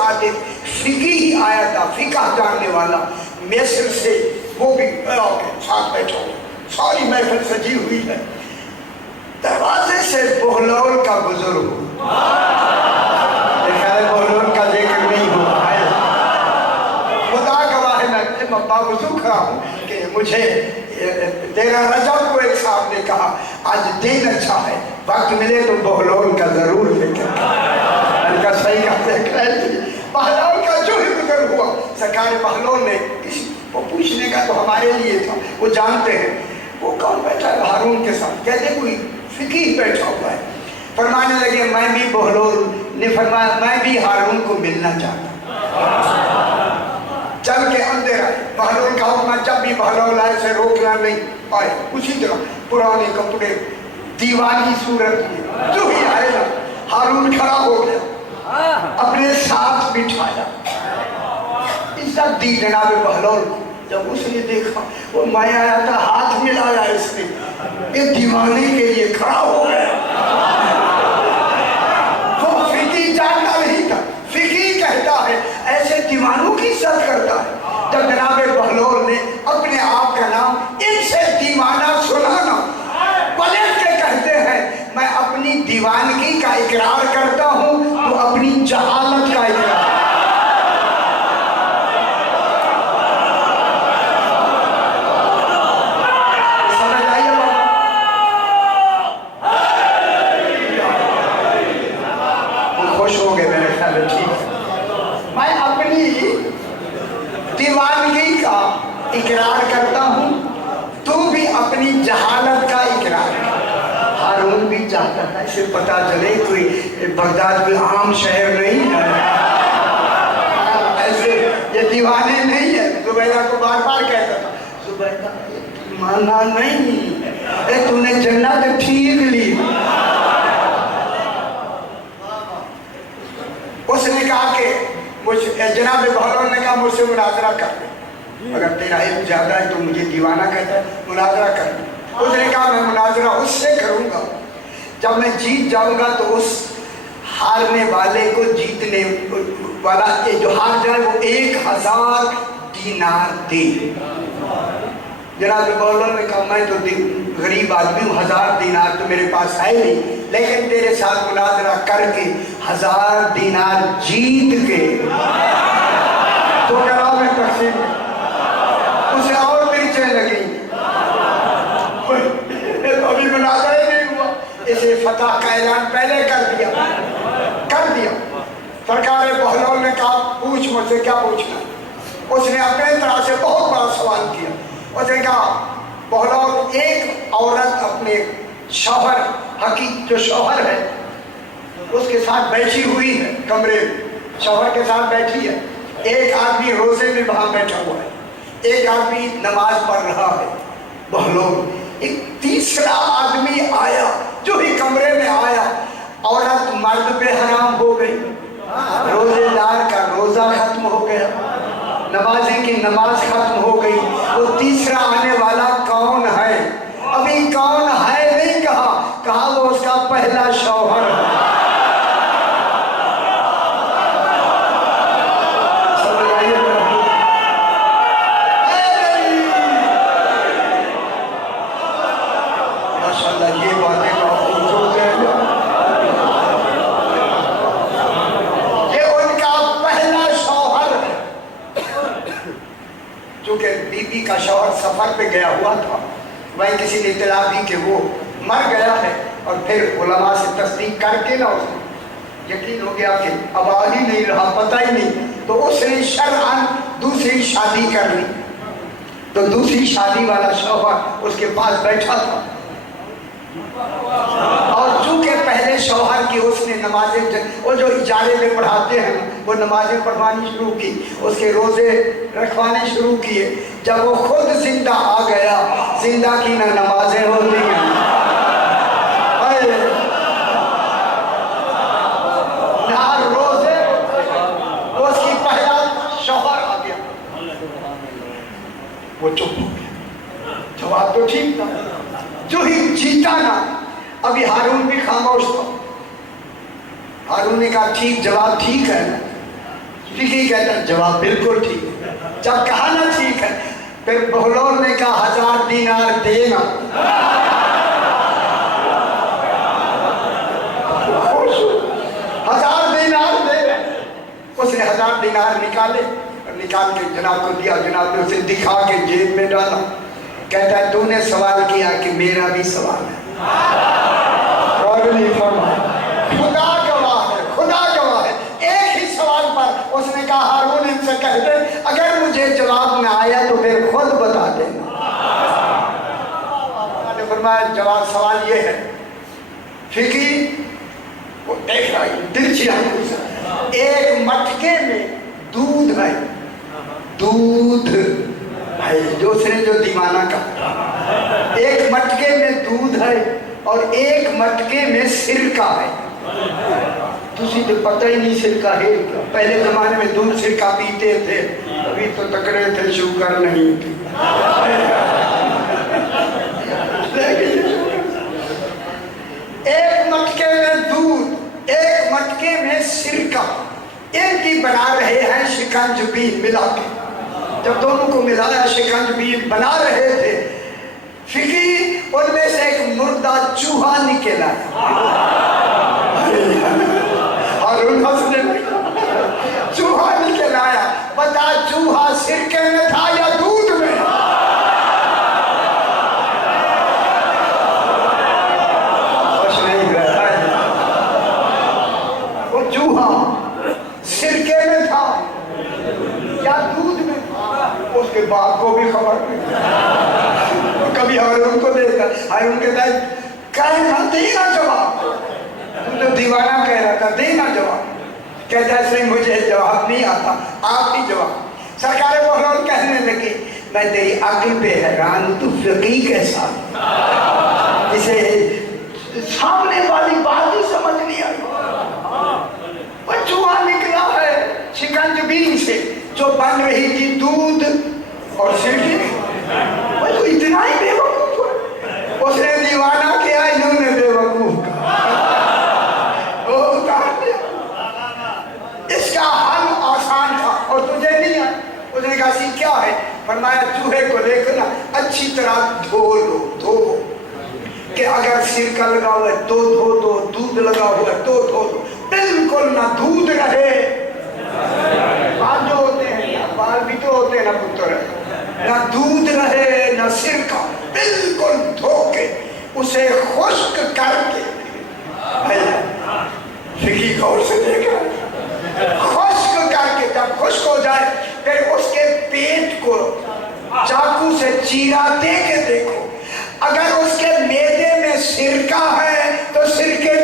साथ एक फिकी आया था, फिका जानने वाला मिस्र से, वो भी साथ बैठा हुआ, सारी महफिल सजी हुई है। दरवाजे से बहलौल का बुजुर्ग, बहलौल का जिक्र नहीं हुआ है, खुदा गवाह है, मैं बावजूद खड़ा हूँ कि मुझे तेरा रजब को एक साहब ने कहा आज दिन अच्छा है, वक्त मिले तो बहलौल का जरूर देखा। सही बहलौल का जो ही गुजर हुआ, सरकार बहलौल ने किसी को पूछने का तो हमारे लिए था, वो जानते हैं वो कौन बैठा है हारून के साथ, कहते कोई फिकी बैठा हुआ है। फरमाने लगे मैं भी, बहलौल ने फरमाया मैं भी हारून को मिलना चाहता। चल के अंदर आए, बहलौल का हुक्म, जब भी बहलौल आए से रोकना नहीं, आए उसी तरह पुराने कपड़े दीवानी सूरत में, जो ही आए ना हारून खड़ा हो गया, अपने साथ बिठाया, इज्जत दी जनाब बहलौल को। जब उसने देखा वो मैं आया था, हाथ मिलाया इसने, ये दीवाने के लिए खड़ा हो गया। वो फिकी जानता नहीं था, फिकी कहता है ऐसे दीवानों की इज्जत करता है। जब जनाब बहलौल ने अपने आप का नाम इनसे दीवाना सुनाना, पलट के कहते हैं मैं अपनी दीवानगी का इकरार करता हूँ, तो अपनी जहालत का इकरार। दीवानगी का इकरार करता हूँ, तू भी अपनी जहालत का इकरार। हारून भी चाहता था इसे पता चले कोई बगदाद कोई आम शहर नहीं है, ऐसे ये दीवाने नहीं है। जुबैदा को बार बार कहता था, जुबैदा माना नहीं, तूने जन्नत ठीक ली। उसने कहा कि जनाब बहलौल ने कहा मुझसे मुनाजरा कर ले, अगर तेरा इल्म ज्यादा है तो मुझे दीवाना कहता है, मुनाजरा कर ले। उसने कहा मैं मुनाजरा उससे करूंगा जब मैं जीत जाऊंगा, तो उस हारने वाले को जीतने वाला जो हार जाए वो 1000 दीनार दे। जनाब बहलौल ने कहा मैं तो गरीब आदमी हूँ, 1000 दीनार तो मेरे पास है नहीं, लेकिन तेरे साथ मुनाजरा करके 1000 दीनार जीत के तो कराओ में तकसीम। उसे और मिर्चें लगी, अभी मुनाजरा ही नहीं हुआ, इसे फतह का ऐलान पहले कर दिया। सरकार बहलौल ने कहा पूछ मुझसे क्या पूछना। उसने अपने तरह से बहुत बड़ा सवाल किया। उसने कहा बहलौल, एक औरत अपने शौहर जो शौहर है उसके साथ बैठी हुई है, कमरे शौहर के साथ बैठी है, एक आदमी रोजे में वहां बैठा हुआ है, एक आदमी नमाज पढ़ रहा है। बहलौल, एक तीसरा आदमी आया, जो ही कमरे में आया औरत मर्द पे हराम हो गई, रोजेदार का रोजा खत्म हो गया, नमाजी की नमाज खत्म हो गई। वो तीसरा आने वाला कौन है? अभी कौन है नहीं कहा वो उसका पहला शौहर है। माशाल्लाह ये बातें तो आपको जो ये उनका पहला शौहर है। चूंकि बीबी का शौहर सफर पे गया हुआ था, वही किसी ने इत्तला दी कि वो मर गया है, और फिर उलमा से तस्दीक करके ना उसने यकीन हो गया कि अब आ ही नहीं रहा, पता ही नहीं, तो उसने शरअन दूसरी शादी कर ली। तो दूसरी शादी वाला शौहर उसके पास बैठा था, और चूंकि पहले शौहर की उसने नमाजें, वो जो इजारे में पढ़ाते हैं वो नमाजें पढ़वानी शुरू की, उसके रोजे रखवाने शुरू किए। जब वो खुद जिंदा आ गया, जिंदा की ना नमाजें होती हैं ना रोजे, उसकी पहला शौहर आ गया, वो चुप हो गया। जवाब तो ठीक था, जो ही जीता ना, अभी हारून भी खामोश था। हारून ने कहा ठीक, जवाब ठीक है, फिकी कहता जवाब बिल्कुल ठीक है। जब कहा ना ठीक है, फिर बहलोल ने कहा 1000 दीनार देना। 1000 दीनार दे। उसने 1000 दीनार निकाले और निकाल के जनाब को दिया। जनाब ने उसे दिखा के जेब में डाला। कहता है तूने सवाल किया कि मेरा भी सवाल है। और नहीं फरमाया, खुदा गवाह है, खुदा गवाह है। एक ही सवाल पर उसने कहा हारून इनसे कह दे अगर मुझे जवाब न आया तो फिर खुद बता देना। फरमाया जवाब सवाल ये है। फिकी वो देख रहा है तिरछी आंखों से, एक मटके में दूध है, दूध है दूसरे जो दीवाना का, एक मटके में दूध है और एक मटके में सिरका है। तुझे तो पता ही नहीं सिरका है। पहले जमाने में दूध सिरका पीते थे, अभी तो तकड़े थे, शुगर नहीं थी। एक मटके में दूध, एक मटके में सिरका, इनकी बना रहे हैं शिकंजबीन मिला के। जब दोनों को मिलाया शिकंजबीन बना रहे थे, फिकी उनमें से एक मुर्दा चूहा निकला और उन्होंने चूहा निकल आया। बता चूहा सिरके में था या दूध में? कुछ नहीं रहता है। वो चूहा सिरके में था या दूध में था, उसके बाप को भी खबर नहीं। कभी हारून को देखा, हारून कहता है कहना देना जवाब, तुम तो दीवाना कह रहा था, देना जवाब। कहता है इसलिए मुझे जवाब नहीं आता, आप ही जवाब। सरकार बहलोल कहने लगी मैं तेरी अक्ल पे हैरान, तू फिकी कैसा, इसे सामने वाली बात ही समझ नहीं आई। वो चूहा निकला है शिकंजबीन से जो बन रही थी दूध और सिरके। वो तो इतना ही बेवकूफ है, उसने दीवाना किया, इन्होंने बेवकूफ कहा। इसका हल आसान था और तुझे नहीं आया। उसने कहा सी क्या है? फरमाया चूहे को देखो ना अच्छी तरह धो लो, धो कि अगर सिरका लगा हुआ है तो धो दो, दूध लगा हुआ है तो धो दो। बिल्कुल ना दूध रहे, बाल जो होते हैं ना, बाल भी तो होते हैं ना पुत्र, ना दूध रहे ना सिरका, बिल्कुल धो के उसे खुश्क करके। फिकी गौर से देखा, खुश्क करके जब खुश्क हो जाए फिर उसके पेट को चाकू से चीरा दे के देखो, अगर उसके मैदे में सिरका है तो सिरके